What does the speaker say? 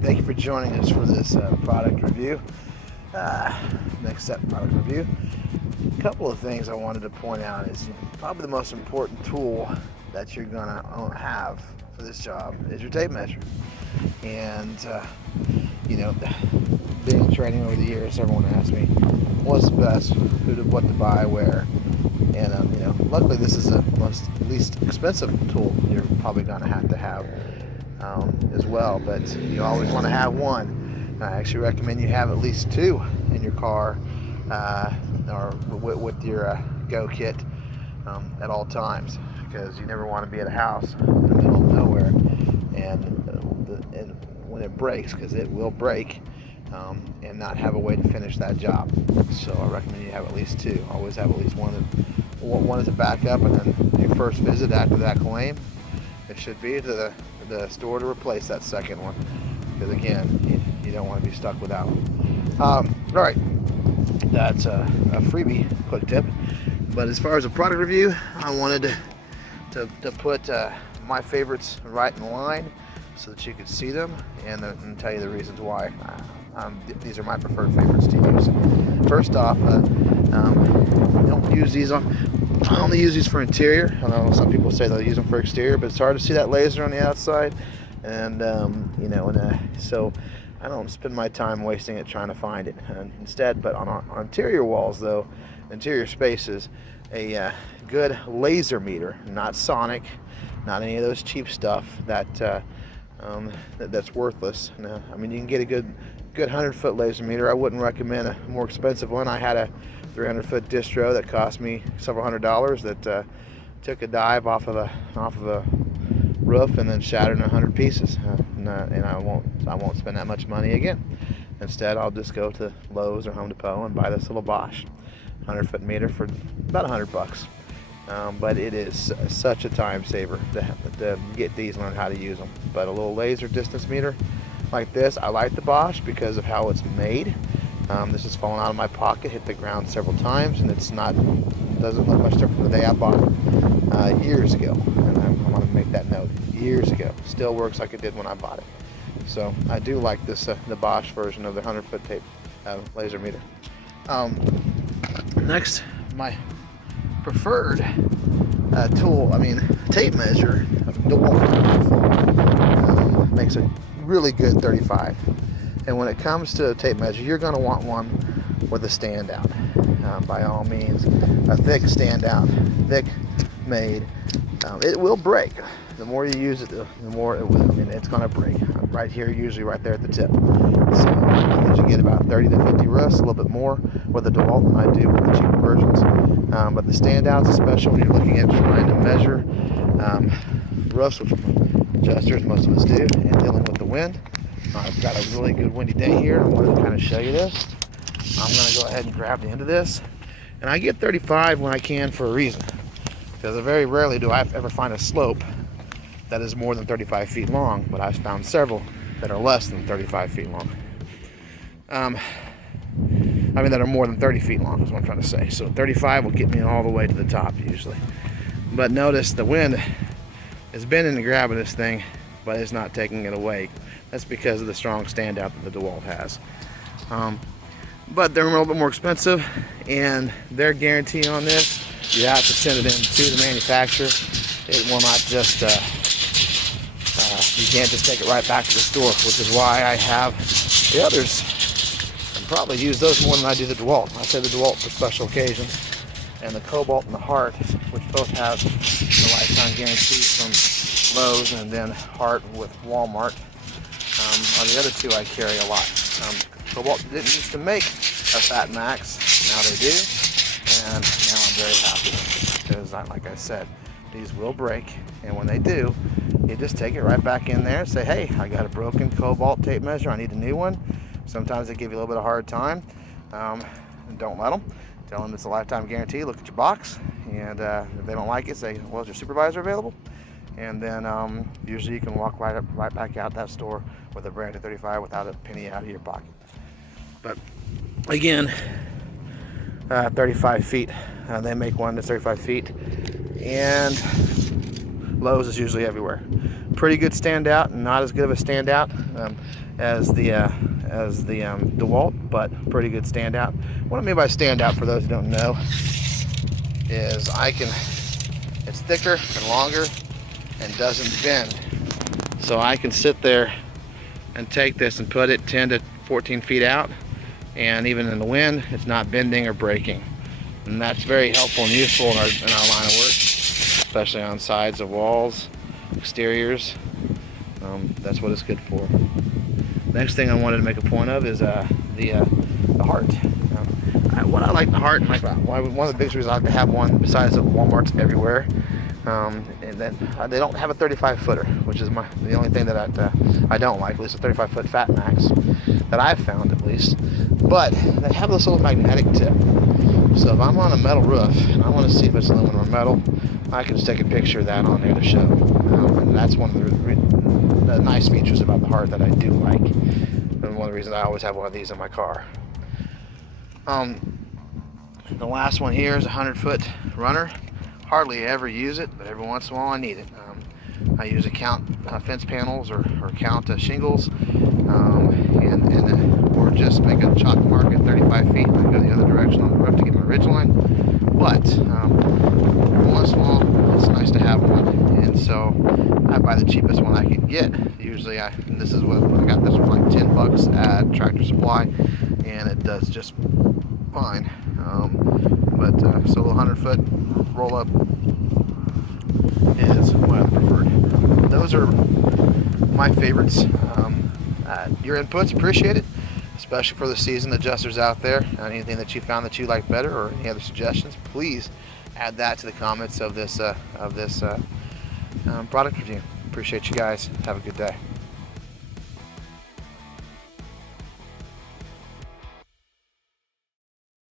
thank you for joining us for this product review. Next step product review. A couple of things I wanted to point out is probably the most important tool that you're gonna have for this job is your tape measure. And being training over the years, everyone asks me what's the best, what to buy, where. And luckily this is the least expensive tool you're probably gonna have as well, but you always want to have one. I actually recommend you have at least two in your car or with your go kit at all times, because you never want to be at a house in the middle of nowhere and when it breaks, because it will break, and not have a way to finish that job. So I recommend you have at least two. Always have at least one as a backup, and then your first visit after that claim, it should be to the store to replace that second one, because again, you don't want to be stuck without one. All right, that's a freebie quick tip. But as far as a product review, I wanted to put my favorites right in line so that you could see them and tell you the reasons why these are my preferred favorites to use. First off, don't use these I only use these for interior. I know some people say they'll use them for exterior, but it's hard to see that laser on the outside, and so I don't spend my time wasting it trying to find it. Instead, but on interior walls, though, interior spaces, a good laser meter, not sonic, not any of those cheap stuff that's worthless. Now, I mean, you can get a good 100-foot laser meter. I wouldn't recommend a more expensive one. I had a 300-foot distro that cost me several $100s that took a dive off of a roof and then shattered in 100 pieces. And I won't spend that much money again. Instead, I'll just go to Lowe's or Home Depot and buy this little Bosch 100-foot meter for about $100. But it is such a time saver to get these and learn how to use them. But a little laser distance meter like this, I like the Bosch because of how it's made. This has fallen out of my pocket, hit the ground several times, and doesn't look much different from the day I bought it years ago. And I want to make that note, years ago. Still works like it did when I bought it. So I do like this, the Bosch version of the 100-foot tape laser meter. Next, my preferred tape measure, DeWalt, makes a really good 35. And when it comes to a tape measure, you're going to want one with a standout. By all means, a thick standout, thick made. It will break. The more you use it, the more it will. I mean, it's going to break. Right here, usually right there at the tip. So I think you get about 30 to 50 roofs, a little bit more with the DeWalt than I do with the cheaper versions. But the standouts, especially when you're looking at trying to measure roofs, which adjusters, most of us do, and dealing with the wind. I've got a really good windy day here. I wanted to kind of show you this. I'm going to go ahead and grab the end of this. And I get 35 when I can for a reason. Because very rarely do I ever find a slope that is more than 35 feet long, but I've found several that are less than 35 feet long. That are more than 30 feet long is what I'm trying to say. So 35 will get me all the way to the top usually. But notice the wind is bending and grabbing this thing, but it's not taking it away. That's because of the strong standout that the DeWalt has. But they're a little bit more expensive, and their guarantee on this, you have to send it in to the manufacturer. It will not just, you can't just take it right back to the store, which is why I have the others, and probably use those more than I do the DeWalt. I say the DeWalt for special occasions, and the Cobalt and the Hart, which both have the lifetime guarantees from Lowe's, and then Hart with Walmart, are the other two I carry a lot. Cobalt didn't used to make a Fat Max, now they do, and now I'm very happy because, like I said, these will break, and when they do, you just take it right back in there and say, hey, I got a broken Cobalt tape measure, I need a new one. Sometimes they give you a little bit of a hard time, and don't let them. Tell them it's a lifetime guarantee, look at your box, and if they don't like it, say, well, is your supervisor available? And then usually you can walk right back out that store with a brand new 35 without a penny out of your pocket. But again, 35 feet. They make one that's 35 feet. And Lowe's is usually everywhere. Pretty good Standout, not as good of a Standout as the DeWalt, but pretty good Standout. What I mean by Standout, for those who don't know, is it's thicker and longer and doesn't bend. So I can sit there and take this and put it 10 to 14 feet out, and even in the wind, it's not bending or breaking. And that's very helpful and useful in our line of work, especially on sides of walls, exteriors. That's what it's good for. Next thing I wanted to make a point of is the heart. What I like the heart, like one of the biggest reasons I like to have one, besides the Walmart's everywhere, and then they don't have a 35 footer, which is the only thing that I don't like, at least a 35 foot Fat Max that I've found, at least. But they have this little magnetic tip. So if I'm on a metal roof and I want to see if it's aluminum or metal, I can just take a picture of that on there to show. And that's one of the nice features about the heart that I do like, and one of the reasons I always have one of these in my car. The last one here is a 100-foot runner. Hardly ever use it, but every once in a while I need it. I usually count fence panels or count shingles, or just make a chalk mark at 35 feet and go the other direction on the roof to get my ridge line. But every once in a while, it's nice to have one, and so I buy the cheapest one I can get. Usually, this is what I got. This one for like $10 at Tractor Supply, and it does just fine. So a 100-foot roll-up is what I preferred. Those are my favorites. Your inputs, appreciate it, especially for the season adjusters out there. Anything that you found that you like better, or any other suggestions, please add that to the comments of this product review. Appreciate you guys. Have a good day.